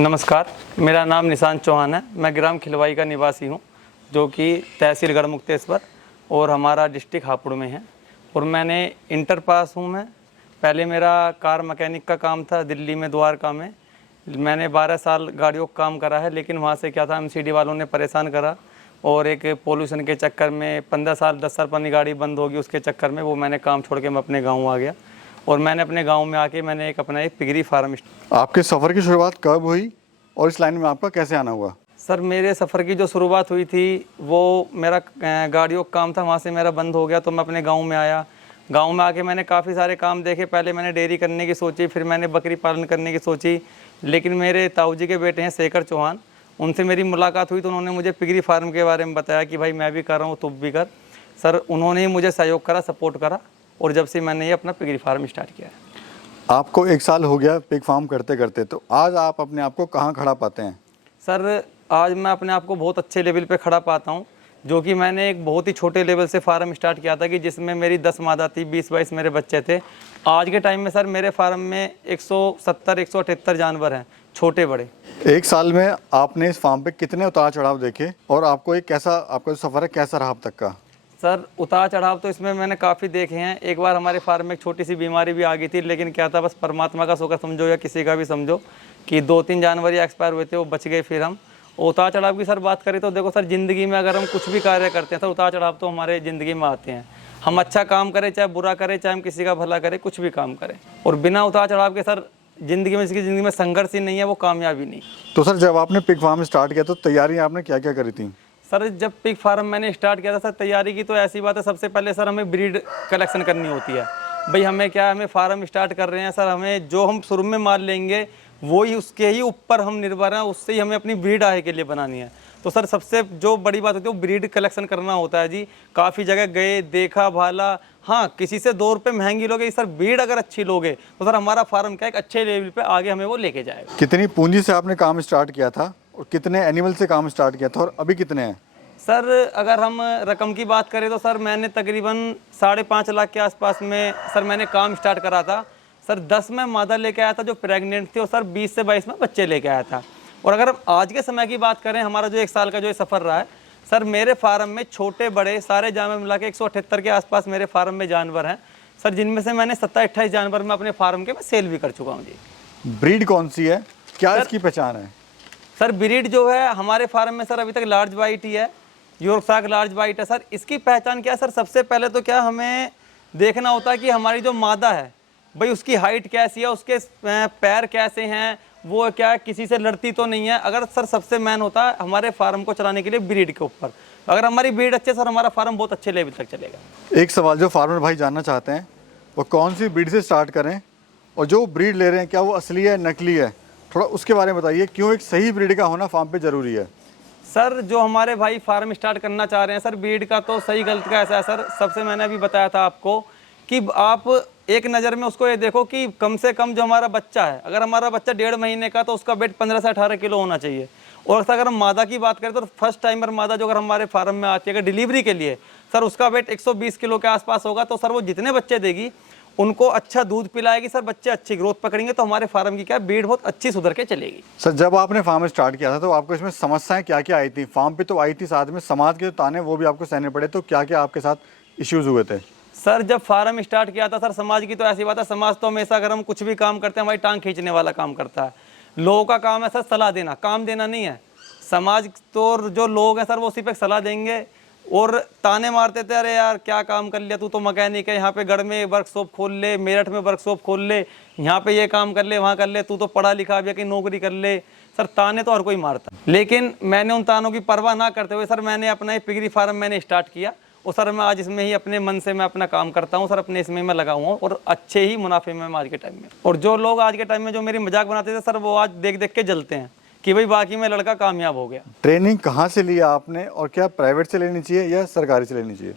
नमस्कार, मेरा नाम निशांत चौहान है। मैं ग्राम खिलवाई का निवासी हूं, जो कि तहसील गढ़मुक्तेश्वर और हमारा डिस्ट्रिक्ट हापुड़ में है। और मैंने इंटर पास हूं। मैं पहले मेरा कार मैकेनिक का काम था दिल्ली में, द्वारका में। मैंने 12 साल गाड़ियों का काम करा है, लेकिन वहाँ से क्या था, एमसीडी वालों ने परेशान करा और एक पोल्यूशन के चक्कर में 15 साल 10 साल पुरानी गाड़ी बंद होगी, उसके चक्कर में वो मैंने काम छोड़ के मैं अपने गाँव आ गया। और मैंने अपने गाँव में आके मैंने एक पिगरी फार्म। आपके सफ़र की शुरुआत कब हुई और इस लाइन में आपका कैसे आना हुआ? सर, मेरे सफ़र की जो शुरुआत हुई थी वो मेरा गाड़ियों का काम था, वहाँ से मेरा बंद हो गया तो मैं अपने गांव में आया। गांव में आके मैंने काफ़ी सारे काम देखे। पहले मैंने डेयरी करने की सोची, फिर मैंने बकरी पालन करने की सोची। लेकिन मेरे ताऊ जी के बेटे हैं शेखर चौहान, उनसे मेरी मुलाकात हुई तो उन्होंने मुझे पिगरी फार्म के बारे में बताया कि भाई मैं भी कर रहा हूँ, तुम भी कर। सर, उन्होंने ही मुझे सहयोग करा, सपोर्ट करा, और जब से मैंने ये अपना पिगरी फार्म स्टार्ट किया है। आपको 1 साल हो गया पिग फार्म करते करते, तो आज आप अपने आप को कहाँ खड़ा पाते हैं? सर, आज मैं अपने आप को बहुत अच्छे लेवल पे खड़ा पाता हूँ, जो कि मैंने एक बहुत ही छोटे लेवल से फार्म स्टार्ट किया था कि जिसमें मेरी 10 मादा थी, 20-22 मेरे बच्चे थे। आज के टाइम में सर मेरे फार्म में 170-178 जानवर हैं, छोटे बड़े। 1 साल में आपने इस फार्म पे कितने उतार चढ़ाव देखे और आपको एक कैसा, आपका जो सफ़र है कैसा रहा अब तक का? सर, उतार चढ़ाव तो इसमें मैंने काफ़ी देखे हैं। एक बार हमारे फार्म में एक छोटी सी बीमारी भी आ गई थी, लेकिन क्या था, बस परमात्मा का शुक्र समझो या किसी का भी समझो कि 2-3 जानवर ही एक्सपायर हुए थे, वो बच गए। फिर हम उतार चढ़ाव की सर बात करें तो देखो सर, ज़िंदगी में अगर हम कुछ भी कार्य करते हैं सर, उतार चढ़ाव तो हमारे ज़िंदगी में आते हैं। हम अच्छा काम करें चाहे बुरा करें, चाहे हम किसी का भला करें, कुछ भी काम करें, और बिना उतार चढ़ाव के सर ज़िंदगी में, जिसकी ज़िंदगी में संघर्ष ही नहीं है वो कामयाबी नहीं। तो सर, जब आपने पिग फार्म स्टार्ट किया तो तैयारियाँ आपने क्या क्या करी थी? सर, जब पिग फार्म मैंने स्टार्ट किया था सर, तैयारी की तो ऐसी बात है, सबसे पहले सर हमें ब्रीड कलेक्शन करनी होती है। भाई हमें क्या है, हमें फार्म स्टार्ट कर रहे हैं सर, हमें जो हम शुरू में माल लेंगे वो ही, उसके ही ऊपर हम निर्भर हैं, उससे ही हमें अपनी ब्रीड आगे के लिए बनानी है। तो सर सबसे जो बड़ी बात होती है वो ब्रीड कलेक्शन करना होता है जी। काफ़ी जगह गए, देखा भाला। हाँ, किसी से 2 रुपये महंगी लोगे, सर ब्रीड अगर अच्छी लोगे तो सर हमारा फार्म क्या एक अच्छे लेवल पे आगे हमें वो लेके जाएगा। कितनी पूंजी से आपने काम स्टार्ट किया था और कितने एनिमल से काम स्टार्ट किया था और अभी कितने हैं? सर, अगर हम रकम की बात करें तो सर मैंने तकरीबन 5.5 लाख के आसपास में सर मैंने काम स्टार्ट करा था। सर 10 में मादा लेके आया था जो प्रेग्नेंट थी, और सर 20 से 22 में बच्चे लेके आया था। और अगर हम आज के समय की बात करें, हमारा जो 1 साल का जो ये सफ़र रहा है सर, मेरे फार्म में छोटे बड़े सारे जानवर मिला के 178 के आसपास मेरे फार्म में जानवर हैं सर, जिनमें से मैंने 27-28 जानवर में अपने फार्म के मैं सेल भी कर चुका हूँ जी। ब्रीड कौन सी है, क्या इसकी पहचान है? सर, ब्रीड जो है हमारे फार्म में सर अभी तक लार्ज वाइट ही है, यॉर्कशायर लार्ज वाइट है सर। इसकी पहचान क्या है सर, सबसे पहले तो क्या हमें देखना होता है कि हमारी जो मादा है भाई उसकी हाइट कैसी है, उसके पैर कैसे हैं, वो क्या किसी से लड़ती तो नहीं है। अगर सर सबसे मेन होता है हमारे फार्म को चलाने के लिए ब्रीड के ऊपर, अगर हमारी ब्रीड अच्छे सर हमारा फार्म बहुत अच्छे लेवल तक चलेगा। एक सवाल जो फार्मर भाई जानना चाहते हैं, वो कौन सी ब्रीड से स्टार्ट करें और जो ब्रीड ले रहे हैं क्या वो असली है नकली है, थोड़ा उसके बारे में बताइए। क्यों एक सही ब्रीड का होना फार्म पे ज़रूरी है? सर, जो हमारे भाई फार्म स्टार्ट करना चाह रहे हैं सर, ब्रीड का तो सही गलत का ऐसा है सर, सबसे मैंने अभी बताया था आपको कि आप एक नज़र में उसको ये देखो कि कम से कम जो हमारा बच्चा है, अगर हमारा बच्चा 1.5 महीने का तो उसका वेट 15 से 18 किलो होना चाहिए। और अगर हम मादा की बात करें तो फर्स्ट टाइमर मादा जो अगर हमारे फार्म में आती है अगर डिलीवरी के लिए सर, उसका वेट 120 किलो के आसपास होगा। तो सर वो जितने बच्चे देगी उनको अच्छा दूध पिलाएगी सर, बच्चे अच्छी ग्रोथ पकड़ेंगे, तो हमारे फार्म की क्या ब्रीड बहुत अच्छी सुधर के चलेगी। सर, जब आपने फार्म स्टार्ट किया था तो आपको इसमें समस्याएं क्या क्या आई थी? फार्म पे तो आई थी, साथ में समाज के जो ताने वो भी आपको सहने पड़े, तो क्या क्या आपके साथ इश्यूज हुए थे? सर, जब फार्म स्टार्ट किया था सर, समाज की तो ऐसी बात है, समाज तो हमेशा अगर हम कुछ भी काम करते हैं हमारी टांग खींचने वाला काम करता है। लोगों का काम है सर सलाह देना, काम देना नहीं है। समाज तो जो लोग हैं सर वो सिर्फ एक सलाह देंगे और ताने मारते थे, अरे यार क्या काम कर लिया, तू तो मैकेनिक है, यहाँ पे गढ़ में वर्कशॉप खोल ले, मेरठ में वर्कशॉप खोल ले, यहाँ पे ये काम कर ले, वहाँ कर ले, तू तो पढ़ा लिखा भी है, कहीं नौकरी कर ले। सर ताने तो हर कोई मारता, लेकिन मैंने उन तानों की परवाह ना करते हुए सर मैंने अपना ये पिगरी फार्म मैंने स्टार्ट किया, और सर मैं आज इसमें ही अपने मन से मैं अपना काम करता हूँ सर, अपने इसमें मैं लगा हुआ हूँ और अच्छे ही मुनाफे में आज के टाइम में। और जो लोग आज के टाइम में जो मेरी मजाक बनाते थे सर, वो आज देख देख के जलते हैं कि भाई बाकी में लड़का कामयाब हो गया। ट्रेनिंग कहाँ से लिया आपने और क्या प्राइवेट से लेनी चाहिए या सरकारी से लेनी चाहिए?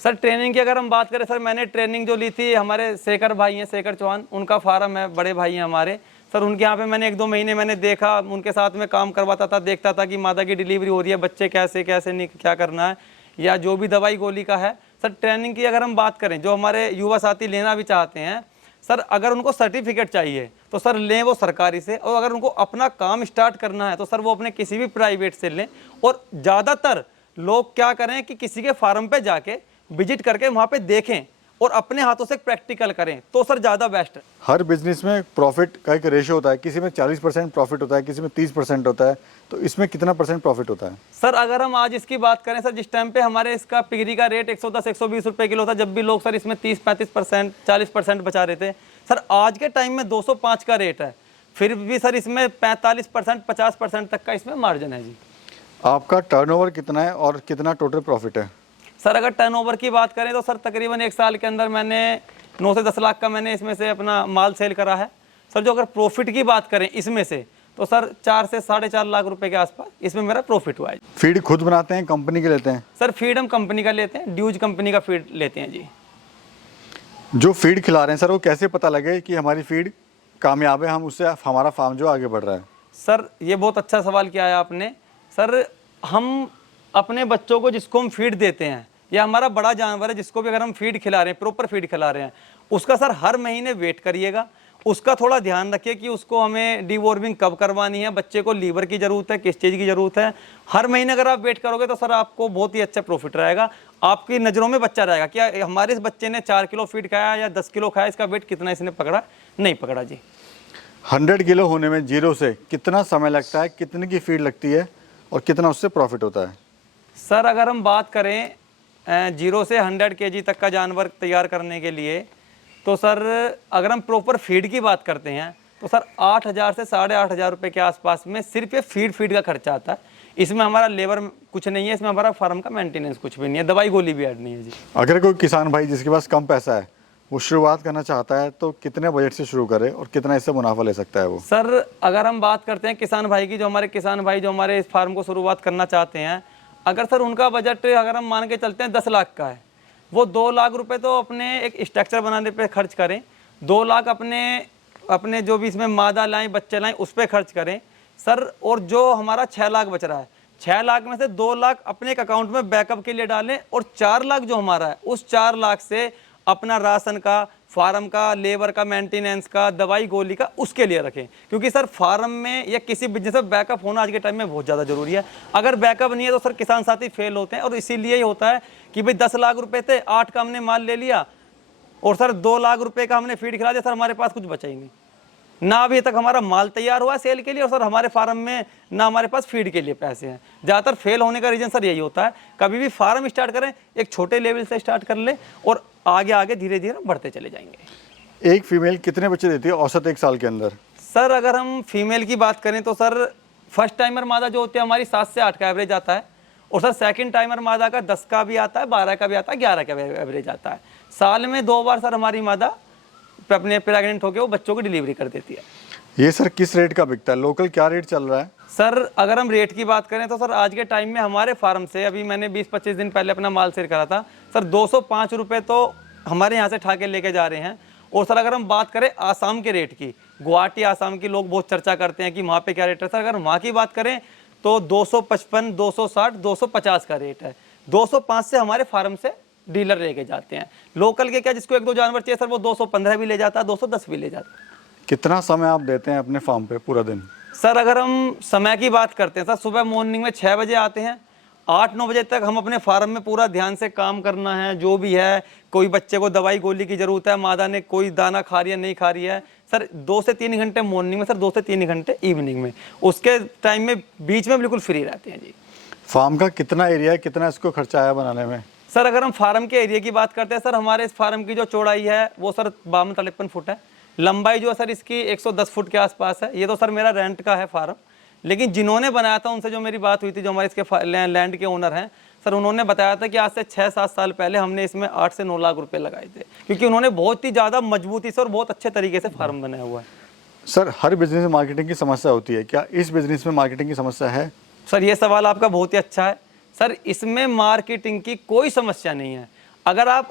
सर, ट्रेनिंग की अगर हम बात करें सर, मैंने ट्रेनिंग जो ली थी, हमारे शेखर भाई हैं, शेखर चौहान, उनका फार्म है, बड़े भाई हैं हमारे सर, उनके यहाँ पे मैंने 1-2 महीने मैंने देखा, उनके साथ में काम करवाता था, देखता था कि मादा की डिलीवरी हो रही है, बच्चे कैसे कैसे नहीं क्या करना है, या जो भी दवाई गोली का है। सर ट्रेनिंग की अगर हम बात करें, जो हमारे युवा साथी लेना भी चाहते हैं सर, अगर उनको सर्टिफिकेट चाहिए तो सर लें वो सरकारी से, और अगर उनको अपना काम स्टार्ट करना है तो सर वो अपने किसी भी प्राइवेट से लें। और ज़्यादातर लोग क्या करें कि किसी के फार्म पे जाके विजिट करके वहाँ पे देखें और अपने हाथों से प्रैक्टिकल करें, तो सर ज़्यादा बेस्ट है। हर बिजनेस में प्रॉफिट का एक रेशियो होता है, किसी में 40% प्रॉफिट होता है, किसी में 30% होता है, तो इसमें कितना % प्रॉफिट होता है? सर अगर हम आज इसकी बात करें सर, जिस टाइम पे हमारे इसका पिगरी का रेट 110-120 रुपए किलो था, जब भी लोग सर इसमें 30-35%, 40% बचा रहे थे, सर आज के टाइम में 205 का रेट है, फिर भी सर इसमें 45%, 50% तक का इसमें मार्जिन है जी। आपका टर्नओवर कितना है और कितना टोटल प्रॉफिट है? सर अगर टर्नओवर की बात करें तो सर तकरीबन 1 साल के अंदर मैंने 9 से 10 लाख का मैंने इसमें से अपना माल सेल करा है। सर जो अगर प्रॉफिट की बात करें इसमें से, तो सर 4 से 4.5 लाख रुपए के आसपास इसमें मेरा प्रॉफिट हुआ है। फीड खुद बनाते हैं, कंपनी के लेते हैं? सर फीड हम कंपनी का लेते हैं, ड्यूज कंपनी का फीड लेते हैं जी। जो फीड खिला रहे हैं सर, वो कैसे पता लगे कि हमारी फीड कामयाब है, हम उससे हमारा फार्म जो आगे बढ़ रहा है? सर ये बहुत अच्छा सवाल किया है आपने। सर हम अपने बच्चों को जिसको हम फीड देते हैं, या हमारा बड़ा जानवर है जिसको भी अगर हम फीड खिला रहे हैं, प्रॉपर फीड खिला रहे हैं, उसका सर हर महीने वेट करिएगा, उसका थोड़ा ध्यान रखिए कि उसको हमें डिवॉर्मिंग कब करवानी है, बच्चे को लीवर की ज़रूरत है, किस चीज़ की ज़रूरत है। हर महीने अगर आप वेट करोगे तो सर आपको बहुत ही अच्छा प्रॉफिट रहेगा, आपकी नज़रों में बच्चा रहेगा क्या हमारे इस बच्चे ने 4 किलो फीड खाया या 10 किलो खाया, इसका वेट कितना इसने पकड़ा, नहीं पकड़ा जी। 100 किलो होने में जीरो से कितना समय लगता है, कितने की फीड लगती है और कितना उससे प्रॉफिट होता है? सर अगर हम बात करें 0 से 100 kg तक का जानवर तैयार करने के लिए, तो सर अगर हम प्रॉपर फीड की बात करते हैं तो सर 8,000 से 8,500 रुपये के आसपास में सिर्फ ये फीड का खर्चा आता है। इसमें हमारा लेबर कुछ नहीं है, इसमें हमारा फार्म का मेंटेनेंस कुछ भी नहीं है, दवाई गोली भी ऐड नहीं है जी। अगर कोई किसान भाई जिसके पास कम पैसा है वो शुरुआत करना चाहता है तो कितने बजट से शुरू करे और कितना इससे मुनाफा ले सकता है वो? सर अगर हम बात करते हैं किसान भाई की, जो हमारे किसान भाई जो हमारे इस फार्म को शुरुआत करना चाहते हैं, अगर सर उनका बजट अगर हम मान के चलते हैं 10 लाख का है, वो 2 लाख रुपए तो अपने एक स्ट्रक्चर बनाने पे खर्च करें, 2 लाख अपने जो भी इसमें मादा लाएं, बच्चे लाएं, उस पर खर्च करें सर। और जो हमारा 6 लाख बच रहा है, 6 लाख में से 2 लाख अपने एक अकाउंट में बैकअप के लिए डालें, और 4 लाख जो हमारा है उस 4 लाख से अपना राशन का, फार्म का, लेबर का, मेंटेनेंस का, दवाई गोली का उसके लिए रखें। क्योंकि सर फार्म में या किसी बिजनेस में बैकअप होना आज के टाइम में बहुत ज़्यादा जरूरी है। अगर बैकअप नहीं है तो सर किसान साथी फेल होते हैं, और इसीलिए ही होता है कि भाई 10 लाख रुपए थे, 8 का हमने माल ले लिया और सर 2 लाख रुपए का हमने फीड खिला दिया, सर हमारे पास कुछ बचा ही नहीं, ना अभी तक हमारा माल तैयार हुआ सेल के लिए, और सर हमारे फार्म में ना हमारे पास फीड के लिए पैसे हैं। ज़्यादातर फेल होने का रीज़न सर यही होता है। कभी भी फार्म स्टार्ट करें एक छोटे लेवल से स्टार्ट कर ले, और आगे आगे धीरे धीरे बढ़ते चले जाएंगे। एक फीमेल कितने बच्चे देती है औसत 1 साल के अंदर? सर अगर हम फीमेल की बात करें तो सर फर्स्ट टाइमर मादा जो होती है हमारी 7 से 8 का एवरेज आता है, और सर सेकंड टाइमर मादा का 10 का भी आता है, 12 का भी आता है, 11 का भी एवरेज आता है। साल में 2 बार सर हमारी मादा अपने प्रेग्नेंट होकर वो बच्चों की डिलीवरी कर देती है। ये सर किस रेट का बिकता है? लोकल क्या रेट चल रहा है? सर अगर हम रेट की बात करें तो सर आज के टाइम में हमारे फार्म से, अभी मैंने 20-25 दिन पहले अपना माल सेल करा था सर, 205 रुपये तो हमारे यहाँ से ठा के लेके जा रहे हैं। और सर अगर हम बात करें आसाम के रेट की, गुवाहाटी आसाम की लोग बहुत चर्चा करते हैं कि वहाँ पे क्या रेट है, सर अगर वहाँ की बात करें तो 255, 260, 250 का रेट है। 205 से हमारे फार्म से डीलर लेके जाते हैं। लोकल के क्या जिसको 1-2 जानवर चाहिए सर वो 215 भी ले जाता है, 210 भी ले जाता है। कितना समय आप देते हैं अपने फार्म पे पूरा दिन? सर अगर हम समय की बात करते हैं सर, सुबह मॉर्निंग में 6 बजे आते हैं, 8-9 बजे तक हम अपने फार्म में पूरा ध्यान से काम करना है। जो भी है, कोई बच्चे को दवाई गोली की ज़रूरत है, मादा ने कोई दाना खा रही है नहीं खा रही है, सर 2 से 3 घंटे मॉर्निंग में, सर 2 से 3 घंटे इवनिंग में, उसके टाइम में बीच में बिल्कुल फ्री रहते हैं जी। फार्म का कितना एरिया है, कितना इसको खर्चा आया बनाने में? सर अगर हम फार्म के एरिया की बात करते हैं सर, हमारे इस फार्म की जो चौड़ाई है वो सर 52-53 फुट है, लंबाई जो है सर इसकी 110 फुट के आसपास है। ये तो सर मेरा रेंट का है फार्म, लेकिन जिन्होंने बनाया था उनसे जो मेरी बात हुई थी, जो हमारे इसके लैंड के ओनर हैं सर, उन्होंने बताया था कि आज से 6-7 साल पहले हमने इसमें 8 से 9 लाख रुपए लगाए थे, क्योंकि उन्होंने बहुत ही ज़्यादा मजबूती से और बहुत अच्छे तरीके से फार्म बनाया हुआ है। सर हर बिजनेस में मार्केटिंग की समस्या होती है, क्या इस बिजनेस में मार्केटिंग की समस्या है? सर ये सवाल आपका बहुत ही अच्छा है। सर इसमें मार्केटिंग की कोई समस्या नहीं है। अगर आप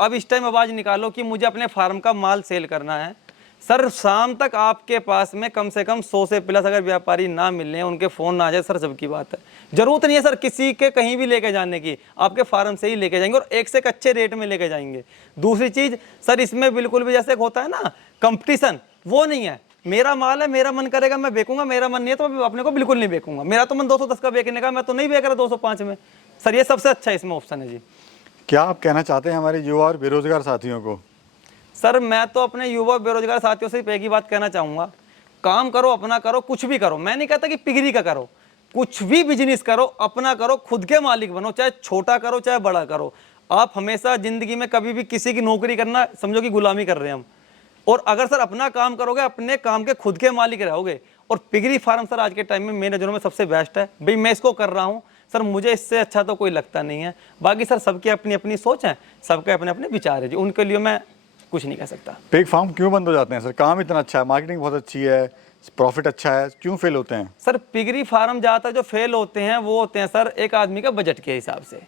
अब इस टाइम आवाज़ निकालो कि मुझे अपने फार्म का माल सेल करना है, सर शाम तक आपके पास में कम से कम 100 से प्लस अगर व्यापारी ना मिले, उनके फ़ोन ना आ जाए, सर सबकी बात है। ज़रूरत नहीं है सर किसी के कहीं भी लेके जाने की, आपके फार्म से ही लेके जाएंगे और एक से एक अच्छे रेट में लेके जाएंगे। दूसरी चीज़ सर इसमें बिल्कुल भी जैसे होता है ना कंपटीशन वो नहीं है। मेरा माल है, मेरा मन करेगा मैं बेचूंगा, मेरा मन नहीं है तो मैं अपने को बिल्कुल नहीं बेचूंगा। मेरा तो मन 210 का बेचने का, मैं तो नहीं बेच रहा 205 में। सर ये सबसे अच्छा इसमें ऑप्शन है जी। क्या आप कहना चाहते हैं हमारे युवा और बेरोजगार साथियों को? सर मैं तो अपने युवा बेरोजगार साथियों से एक ही बात कहना चाहूँगा, काम करो, अपना करो, कुछ भी करो। मैं नहीं कहता कि पिगरी का करो, कुछ भी बिजनेस करो, अपना करो, खुद के मालिक बनो, चाहे छोटा करो चाहे बड़ा करो। आप हमेशा जिंदगी में कभी भी किसी की नौकरी करना समझो कि गुलामी कर रहे हैं हम। और अगर सर अपना काम करोगे, अपने काम के खुद के मालिक रहोगे। और पिगरी फार्म सर आज के टाइम में मेरे नज़रों में सबसे बेस्ट है भाई। मैं इसको कर रहा हूँ सर, मुझे इससे अच्छा तो कोई लगता नहीं है। बाकी सर सबकी अपनी अपनी सोच है, सबके अपने अपने विचार है जी, उनके लिए मैं कुछ नहीं कह सकता। पिग फार्म क्यों बंद हो जाते हैं सर? काम इतना अच्छा है, मार्केटिंग बहुत अच्छी है, प्रॉफिट अच्छा है, क्यों फेल होते हैं? सर पिगरी फार्म ज़्यादातर जो फेल होते हैं वो होते हैं सर एक आदमी का बजट के हिसाब से।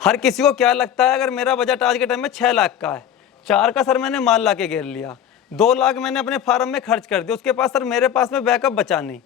हर किसी को क्या लगता है, अगर मेरा बजट आज के टाइम में 6 लाख का है, 4 का सर मैंने माल ला के घेर लिया, 2 लाख मैंने अपने फार्म में खर्च कर दिया, उसके पास सर मेरे पास में बैकअप बचा नहीं।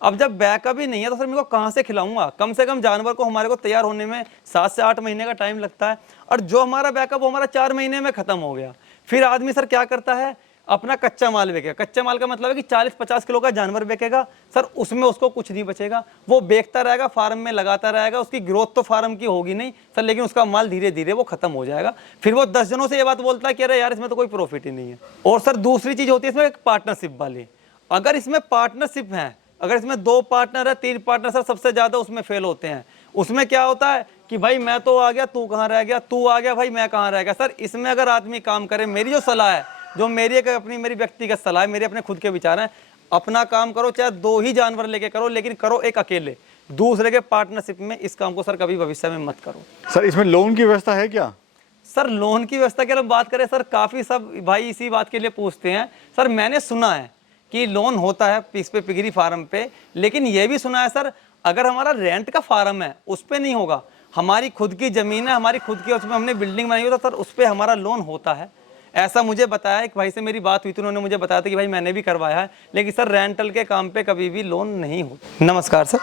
अब जब बैकअप ही नहीं है तो सर मेरे को कहाँ से खिलाऊंगा? कम से कम जानवर को हमारे को तैयार होने में 7 से 8 महीने का टाइम लगता है, और जो हमारा बैकअप वो हमारा 4 महीने में खत्म हो गया। फिर आदमी सर क्या करता है, अपना कच्चा माल बेचेगा। कच्चा माल का मतलब है कि 40-50 किलो का जानवर बेचेगा सर, उसमें उसको कुछ नहीं बचेगा। वो बेचता रहेगा, फार्म में लगाता रहेगा, उसकी ग्रोथ तो फार्म की होगी नहीं सर, लेकिन उसका माल धीरे धीरे वो खत्म हो जाएगा। फिर वो 10 जनों से ये बात बोलता है कि अरे यार इसमें तो कोई प्रॉफिट ही नहीं है। और सर दूसरी चीज़ होती है इसमें एक पार्टनरशिप वाली। अगर इसमें पार्टनरशिप है, अगर इसमें 2 पार्टनर है, 3 पार्टनर सर सबसे ज़्यादा उसमें फेल होते हैं। उसमें क्या होता है कि भाई मैं तो आ गया, तू कहाँ रह गया, तू आ गया भाई मैं कहाँ रह गया। सर इसमें अगर आदमी काम करे, मेरी जो सलाह है, जो मेरी एक अपनी मेरी व्यक्तिगत सलाह है, मेरे अपने खुद के विचार हैं, अपना काम करो, चाहे 2 ही जानवर लेके करो, लेकिन करो एक अकेले। दूसरे के पार्टनरशिप में इस काम को सर कभी भविष्य में मत करो। सर इसमें लोन की व्यवस्था है क्या? सर लोन की व्यवस्था की अगर बात करें सर, काफ़ी सब भाई इसी बात के लिए पूछते हैं। सर मैंने सुना है कि लोन होता है इस पे पिगरी फार्म पे, लेकिन ये भी सुना है सर अगर हमारा रेंट का फार्म है उस पे नहीं होगा। हमारी खुद की ज़मीन है, हमारी खुद की, उसमें हमने बिल्डिंग बनाई हो तो सर उस पर हमारा लोन होता है। ऐसा मुझे बताया, एक भाई से मेरी बात हुई थी, उन्होंने मुझे बताया था कि भाई मैंने भी करवाया है, लेकिन सर रेंटल के काम पे कभी भी लोन नहीं होता। नमस्कार सर।